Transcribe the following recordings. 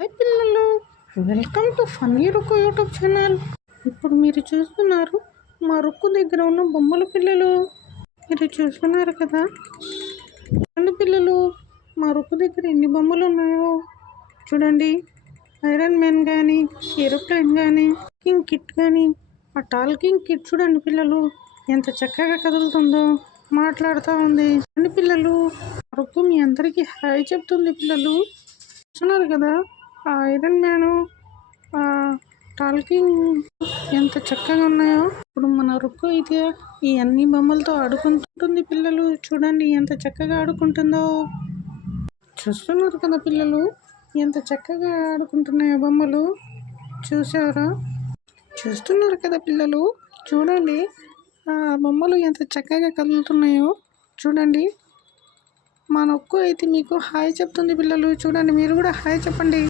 Hi పిల్లలు, welcome to funny Rukku YouTube channel. ఇప్పుడు మీరు చూస్తున్నారు మా రుక్కు దగ్గర ఉన్న బొమ్మల పిల్లలు. మీరు చూస్తున్నారు కదా రెండు పిల్లలు. మా రుక్కు దగ్గర ఎన్ని బొమ్మలు ఉన్నాయో చూడండి. ఐరన్ మ్యాన్ కానీ, ఏరోప్లేన్ కానీ, కింగ్ కిట్ కానీ, ఆ టాల్కింగ్ కిట్ చూడండి పిల్లలు ఎంత చక్కగా కదులుతుందో, మాట్లాడుతూ ఉంది. రెండు పిల్లలు రుక్కు మీ అందరికీ హాయ్ చెప్తుంది. పిల్లలు చూస్తున్నారు కదా, ఆ ఐరన్ మ్యాను, ఆ టాల్కింగ్ ఎంత చక్కగా ఉన్నాయో. ఇప్పుడు మన రుక్కు అయితే ఈ అన్ని బొమ్మలతో ఆడుకుంటుంది. పిల్లలు చూడండి ఎంత చక్కగా ఆడుకుంటుందో. చూస్తున్నారు కదా పిల్లలు ఎంత చక్కగా ఆడుకుంటున్నాయో బొమ్మలు. చూస్తున్నారు కదా పిల్లలు, చూడండి ఆ బొమ్మలు ఎంత చక్కగా కదులుతున్నాయో చూడండి. మా రుక్కు అయితే మీకు హాయ్ చెప్తుంది. పిల్లలు చూడండి, మీరు కూడా హాయ్ చెప్పండి.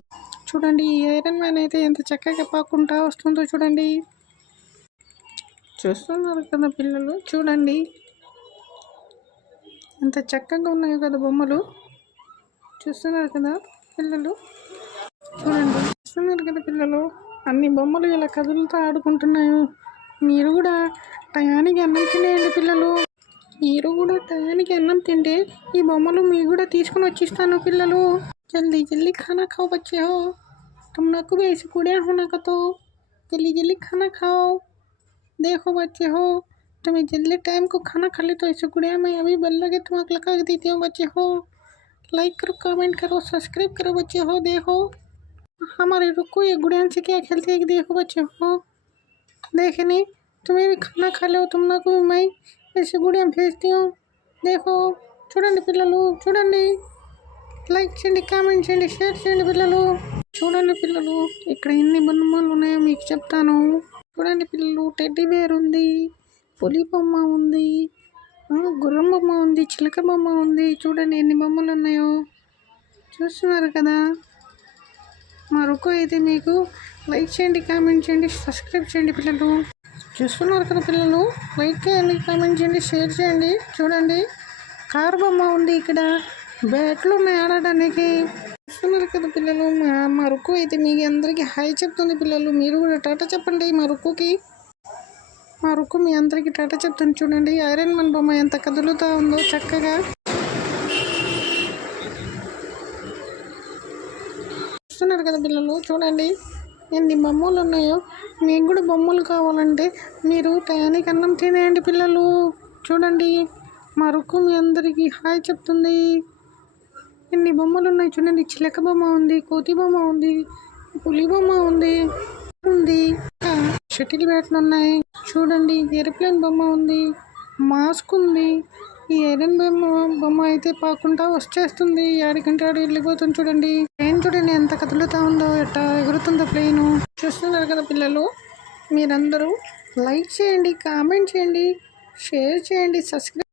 చూడండి ఈ ఐరన్ మ్యాన్ అయితే ఎంత చక్కగా పాక్కుంటా వస్తుందో చూడండి. చూస్తున్నారు కదా పిల్లలు, చూడండి ఎంత చక్కగా ఉన్నాయో కదా బొమ్మలు. చూస్తున్నారు కదా పిల్లలు, చూస్తున్నారు కదా పిల్లలు అన్ని బొమ్మలు ఇలా కదులుతూ ఆడుకుంటున్నాయో. మీరు కూడా టయానికి అన్నం తినేయండి పిల్లలు. మీరు కూడా టయానికి అన్నం తింటే ఈ బొమ్మలు మీరు కూడా తీసుకుని వచ్చిస్తాను పిల్లలు. जल्दी जल्दी खाना खाओ बच्चे हो, तुम लोग भी ऐसे गुड़िया होना का तो जल्दी जल्दी खाना खाओ. देखो बच्चे हो, तुम्हें जल्दी टाइम को खाना खा ले तो ऐसे गुड़िया में अभी बल लगे तुम्हें लगा देती हूँ बच्चे हो. लाइक करो, कमेंट करो, सब्सक्राइब करो बच्चे हो. देखो हमारे रुक्को ये गुड़िया से क्या खेलते हैं, देखो बच्चे हो. देखे नहीं, तुम्हें भी खाना खा लो, तुम लोग को मैं ऐसे गुड़िया भेजती हूँ. देखो చూడండి పిల్లలు, చూడండి లైక్ చేయండి, కామెంట్ చేయండి, షేర్ చేయండి పిల్లలు. చూడండి పిల్లలు ఇక్కడ ఎన్ని బొమ్మలు ఉన్నాయో మీకు చెప్తాను. చూడండి పిల్లలు, టెడ్డీ బేర్ ఉంది, పులి బొమ్మ ఉంది, గుర్రం బొమ్మ ఉంది, చిలక బొమ్మ ఉంది. చూడండి ఎన్ని బొమ్మలు ఉన్నాయో. చూస్తున్నారు కదా. మా రుక్కు అయితే మీకు లైక్ చేయండి, కామెంట్ చేయండి, సబ్స్క్రైబ్ చేయండి పిల్లలు. చూస్తున్నారు కదా పిల్లలు, లైక్ చేయండి, కామెంట్ చేయండి, షేర్ చేయండి. చూడండి కార్ బొమ్మ ఉంది, ఇక్కడ బ్యాట్లు ఉన్నాయి ఆడడానికి. చూస్తున్నారు కదా పిల్లలు, మా రుక్కు అయితే మీ అందరికీ హాయ్ చెప్తుంది. పిల్లలు మీరు కూడా టాటా చెప్పండి మా రుక్కుకి. మా రుక్కు మీ అందరికీ టాటా చెప్తుంది. చూడండి ఐరన్ మ్యాన్ బొమ్మ ఎంత కదులుతూ ఉందో చక్కగా. చూస్తున్నారు కదా పిల్లలు, చూడండి ఎన్ని బొమ్మలు ఉన్నాయో. మీకు కూడా బొమ్మలు కావాలంటే మీరు టయానికి అన్నం తినేయండి పిల్లలు. చూడండి మా రుక్కు మీ అందరికీ హాయ్ చెప్తుంది. ఎన్ని బొమ్మలు ఉన్నాయి చూడండి. చిలక బొమ్మ ఉంది, కోతి బొమ్మ ఉంది, పులి బొమ్మ ఉంది, షటిల్ బ్యాట్లు ఉన్నాయి. చూడండి ఏరోప్లేన్ బొమ్మ ఉంది, మాస్క్ ఉంది. ఈ ఐరన్ బొమ్మ అయితే పాకుంటా వచ్చేస్తుంది, ఆడికంటే ఆడు వెళ్ళిపోతుంది. చూడండి ప్లేన్ చూడండి ఎంత కదులుతా ఉందో, ఎట్టా ఎగురుతుందో ప్లేను. చూస్తున్నారు కదా పిల్లలు, మీరందరూ లైక్ చేయండి, కామెంట్ చేయండి, షేర్ చేయండి, సబ్స్క్రైబ్